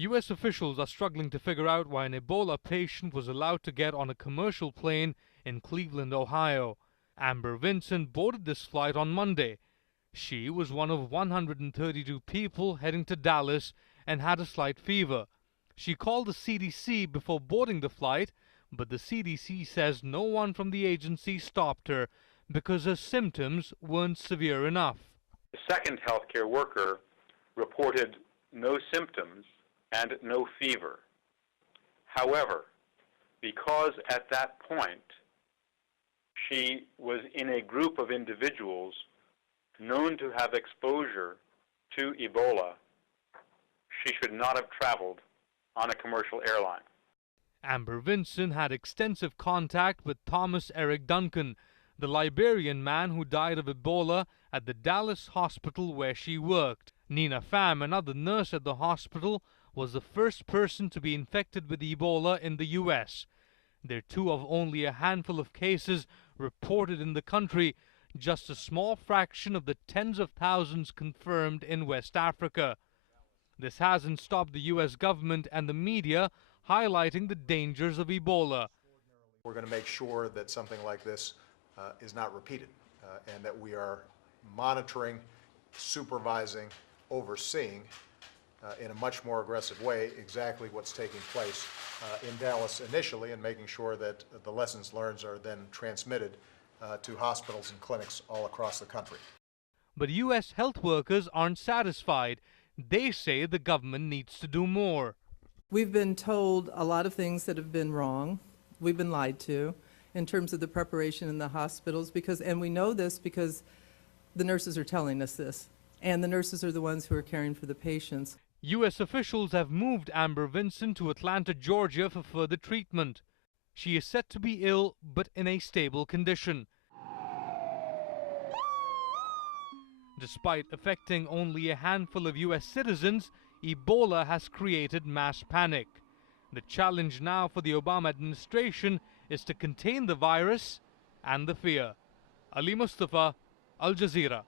U.S. officials are struggling to figure out why an Ebola patient was allowed to get on a commercial plane in Cleveland, Ohio. Amber Vincent boarded this flight on Monday. She was one of 132 people heading to Dallas and had a slight fever. She called the CDC before boarding the flight, but the CDC says no one from the agency stopped her because her symptoms weren't severe enough. The second healthcare worker reported no symptoms and no fever. However, because at that point she was in a group of individuals known to have exposure to Ebola, she should not have traveled on a commercial airline. Amber Vincent had extensive contact with Thomas Eric Duncan, the Liberian man who died of Ebola at the Dallas hospital where she worked. Nina Pham, another nurse at the hospital, was the first person to be infected with Ebola in the U.S. They're two of only a handful of cases reported in the country, just a small fraction of the tens of thousands confirmed in West Africa. This hasn't stopped the U.S. government and the media highlighting the dangers of Ebola. We're going to make sure that something like this is not repeated and that we are monitoring, supervising, overseeing in a much more aggressive way exactly what's taking place in Dallas initially, and making sure that the lessons learned are then transmitted to hospitals and clinics all across the country. But U.S. health workers aren't satisfied. They say the government needs to do more. We've been told a lot of things that have been wrong. We've been lied to in terms of the preparation in the hospitals, and we know this because the nurses are telling us this, and the nurses are the ones who are caring for the patients. U.S. officials have moved Amber Vincent to Atlanta, Georgia for further treatment. She is said to be ill, but in a stable condition. Despite affecting only a handful of U.S. citizens, Ebola has created mass panic. The challenge now for the Obama administration is to contain the virus and the fear. Ali Mustafa, Al Jazeera.